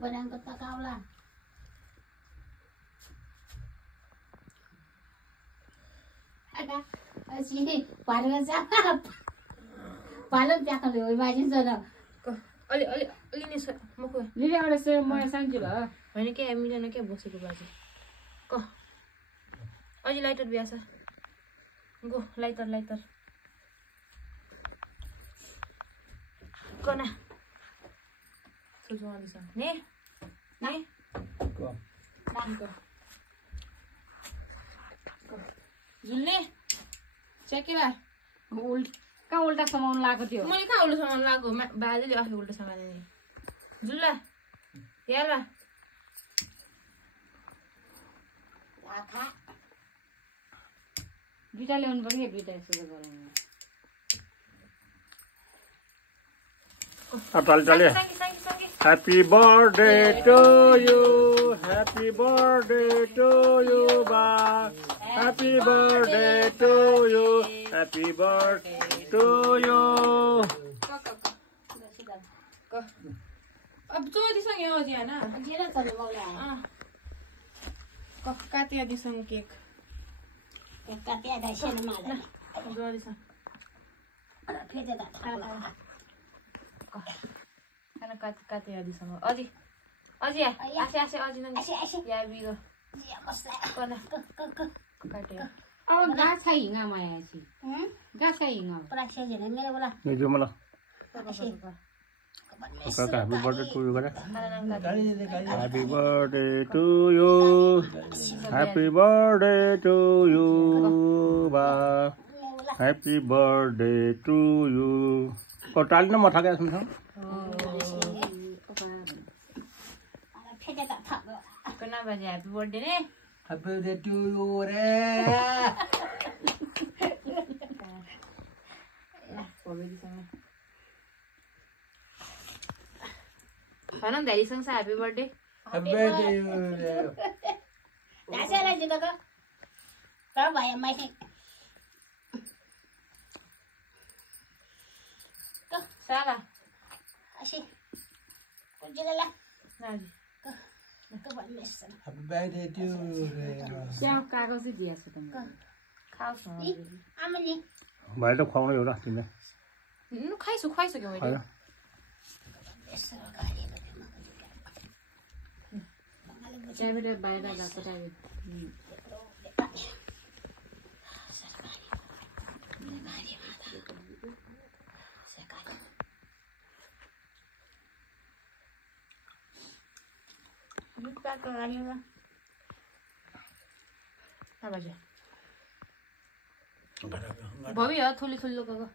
Padang kata kau lah. Ada sini paling siapa? Paling siapa lewat macam sana. अलि नि मुख लिले आएर चाहिँ म सान्छु ल होइन के मिलेन के बसेको बाजे क अलि लाइटर ब्यास गो लाइटर कना सोचो आउँदैछ ने जुल्ने चेकेरा कहाँ उल्टा समाउनु लागेको थियो मैले कहाँ उल्टा सामान लाग्यो बाजेले आफै उल्टा सामान नि जुल्ला याला दुईटा ल्याउनु पर्ने दुईटा यसो गराउनु चले Happy birthday to you, happy birthday to you, ba. Happy birthday to you, happy birthday to you. अब जोदीसँग यो दिया ना Dia tak tahu mau lah. कातियादीसँग केक Kata ada siapa malah. जोदीसँग Kita tak tahu lah. खाना कातियादीसँग अझै या आसे अझै नङ Asyik. या बिगो Dia kosa. कना Ke. काट्यो अब गाछा हिँगामा आएपछि गाछा हिँगा Perasaan je ni lah bola. Ini cuma lah. Asyik. Happy birthday to you, kan? खाना नङ काट्यो Happy birthday to you, happy birthday to you, ba. Happy birthday to you. Kau tali nama thak ya semua? Kita tak tahu. कना बाजे happy birthday ने Happy birthday to you, re. भनौँ धेरैसँग छ happy birthday Happy birthday to you, re. Dah saya lagi tak kau. Kau bayar mai. साला Asyik. Kau jalan lah. Nazi Kau buat mes. Happy birthday to you, re. त्यहाँ कागज चाहिँ दिएछ त मैले खाओस् न Aman ni. Bài đó khoan nó vô đó, chính đấy. खुवाइसक्यो मैले Hay đó. त्यहाँबाट बाहिर गएको टाइम प्याक लाग्यो बाजे भव्य हो थुली लोगों को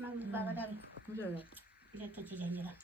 Mang bawa dah. हुन्छ Dia tu je lah.